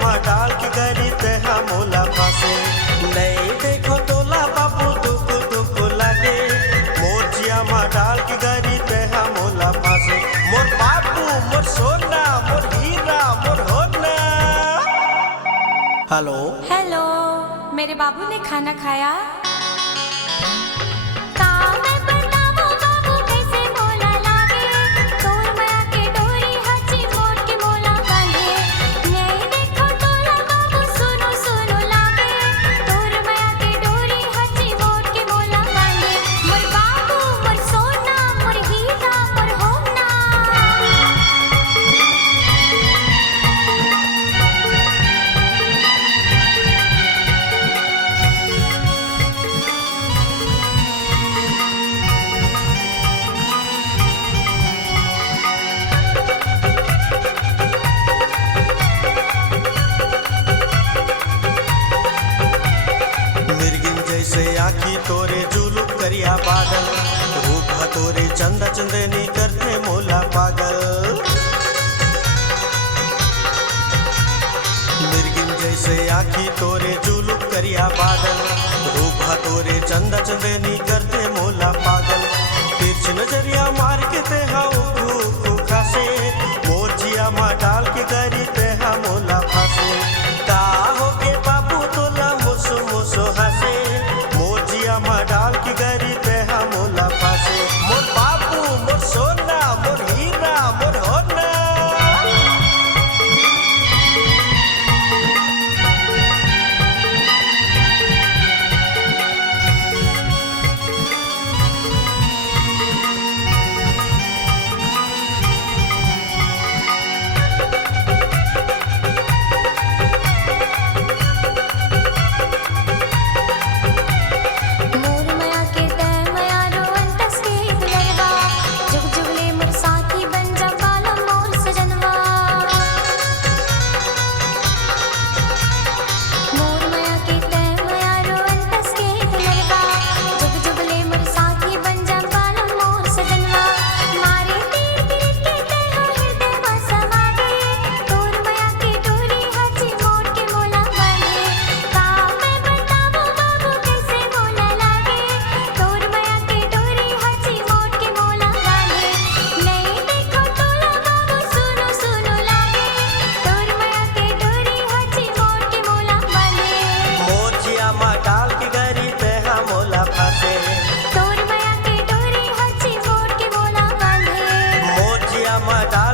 मा डाल के गरी तेहा मोला फासे नहीं देखो तोला बाबू दुख दुख लागे मोर जिया मा डाल के गरी तेहा मोला फासे मोर बाबू मोर सोना मोर हीरा मोर होना। हेलो हेलो, मेरे बाबू ने खाना खाया? आखी तोरे जुलूम करिया बादल रूप तोरे चंदा चंदनी करते मोला पागल मिर्गिन जैसे आखी तोरे जुलूम करिया बादल रूप तोरे चंदा चंदनी करते मोला पागल तिरछ नजरिया मार के तेहा उखू खासे मोर जिया मा डाल के करी तेहा मोला फासे का हो के बाबू तोला मुसो मुसो हसे मा डाल की गरी तेहा मोला फासे मोर बाबू मोर सोना मोर हीरा मोर होना। मा डाल